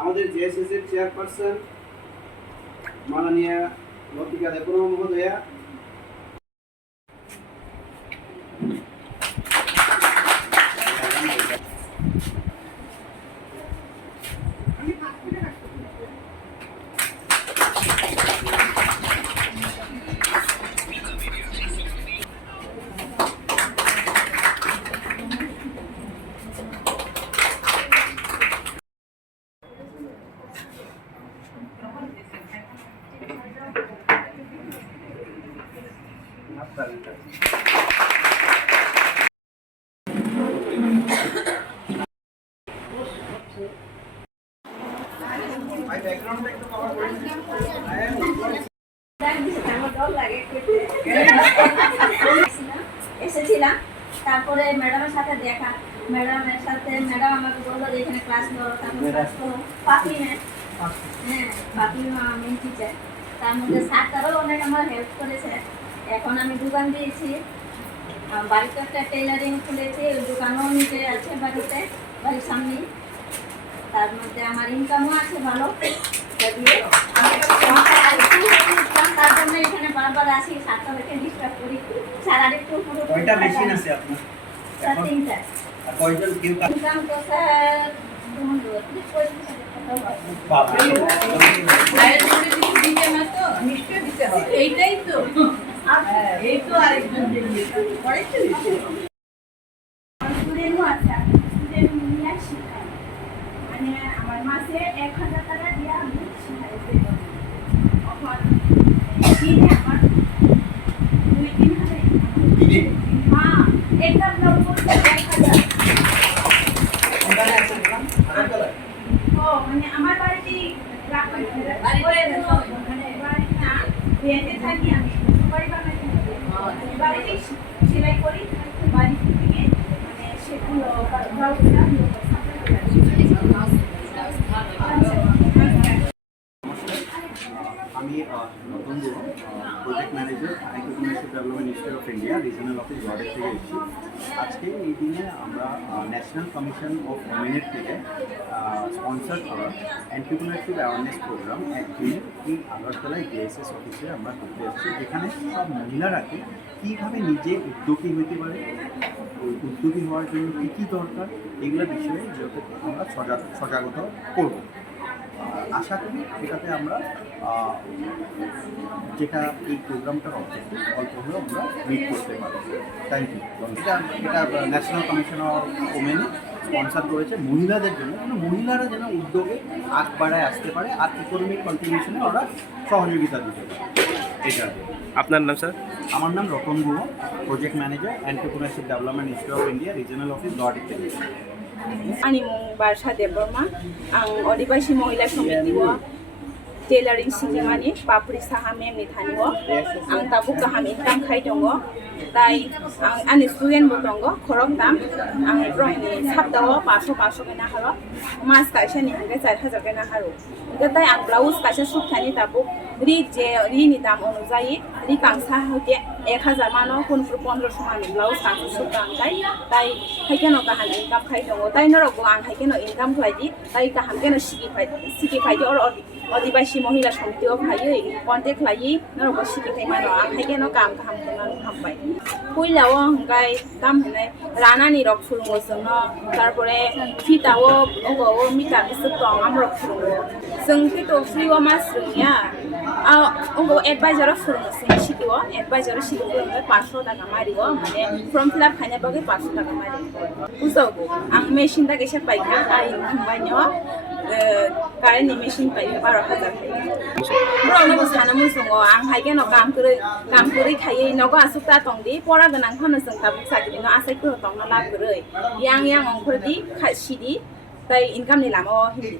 আমাদের জেএসএস এর চেয়ারপারসন মাননীয় লতিকা দেববর্মা মহোদয়া, এসেছিলাম। তারপরে ম্যাডামের সাথে দেখা, ম্যাডামের সাথে ম্যাডাম আমাকে বললো যে এখানে ক্লাস করো, তারপর ক্লাস করো। পাপি ম্যাম, হ্যাঁ পাপি মেন টিচার। তার মধ্যে স্যারটারও অনেক আমার হেল্প করেছে। এখন আমি দোকান দিয়েছি, বাড়িতে একটা টেইলারিং খুলেছি, ওই দোকানও নিজে আছে বাড়িতে, বাড়ির সামনে। তার মধ্যে আমার ইনকামও আছে ভালো। তার জন্য এখানে বারবার আসি, 7টা থেকে ডিস্টার্ব করি। সারাদিন একটু পুরো কয়টা মেশিন আছে আপনার? স্যার 3টা। আর কয়জন কেউ ইনকাম তো স্যার 35,000 টাকা হয়। বাবা, আয়ের জন্য কিছু দিতে না তো? নিশ্চয়ই দিতে হয়। এইটাই তো। হ্যাঁ, এই তো আরেকজন দিয়ে পড়াইতে দিতে। স্টুডেন্টও আছে, স্টুডেন্ট নিয়ে শিখাই। মানে আমার মাসে 1,000 টাকা দিয়ে আমি শিখাই। এখন দিনে আমার 2-3 হাজার। হ্যাঁ, একটা ব্লগ করতে 1,000। ও মানে আমার বাড়িতেই রাখি, মানে বাড়ি না রেন্টে থাকি আমি, বাড়ি বানাতে বাড়িতেই সেলাই করি। বাড়ি থেকে মানে সেগুলো ব্লাউজটা আমি নতুন project manager entrepreneurship development institute of India regional office গড়ের থেকে এসেছি। আজকে এই দিনে আমরা ন্যাশনাল কমিশন অফ ওমেনের থেকে স্পন্সার করা এন্টারপ্রেনিউরশিপ অ্যাওয়ারনেস প্রোগ্রাম একদিনে এই আগরতলায় জেএসএস অফিসে আমরা করতে এসেছি, যেখানে সব মহিলারাকে কীভাবে নিজে উদ্যোগী হতে পারে, ওই উদ্যোগী হওয়ার জন্য কী কী দরকার, এগুলো বিষয়ে আমরা সজাগত করব। আশা করি এটাতে আমরা যেটা এই প্রোগ্রামটার অবজেক্টিভ অল্প হলেও আমরা মিট করতে পারি। Thank you. এটা ন্যাশনাল কমিশন অফ ওমেনে স্পন্সার করেছে মহিলাদের জন্য, কিন্তু মহিলারা যেন উদ্যোগে আগ বাড়ায় আসতে পারে আর ইকোনমিক কন্ট্রিবিউশনে ওরা সহযোগিতা দিতে পারে। এটা আপনার নাম স্যার? আমার নাম Ratan Guha, project manager entrepreneurship development institute of India regional office Guwahati থেকে। Ani mung Barsha Deborma, ang Odibashi Mohila Samitiwo, Tailoring Sikimani, Papri Saha Mem Nithaniwo, ang Tabuk Kaham Income Khaidongo, Tai ang ani student botongo, Khorok Dam, ang Brohini Sabdawo, Paso Kena Haro, Mas Kaisha ni Hanga 4,000 Kena Haro. Tai ang blouse Kaisha Sukhani Tabuk, Ri ni Dam Onuzai, Ri Kangsa Hoke 1,000 Mano, Kun for 1500 Mano, blouse Kangsa Sukhang Tai Haikeno Kaham Income Khaidongo, Tai Norogo ang Haikeno Income Khaidi, Tai Kaham Keno Siki Khaidi or Odibashi Mohila Samitiwo Khayo, Contact Lai, Norogo Siki Mano, ang Haikeno Kam Kaham Kunan Hampai. Kuilawo Hangai Dam Hene, Rana ni Rock Furungosno, তারপরে ফিতাও ওগো মিটা বিসতং আমরক ফুরুঙ্গো जोंथि तो फ्रिवा मास Rohingya ओगो adviser फुरुंगसि सिकिवो adviser सिकिवो 500 टाका मारिवो माने form fill up खाने बगे 500 टाका मारि उजोगो आं मेशिन दा गेसे पाइखा आइ बान्यो कारेन्टनि मेशिन पाइखा 12,000 ब्रोनो साना मुसुंगो आं हाइगेनो काम करै खायै नगो आसुता तंगदि परा गोनां फानो जों Tabuk सागिनो आसाइखो तंगना लाबगरै yang ongkordi khasidi tai income ni lamo hindi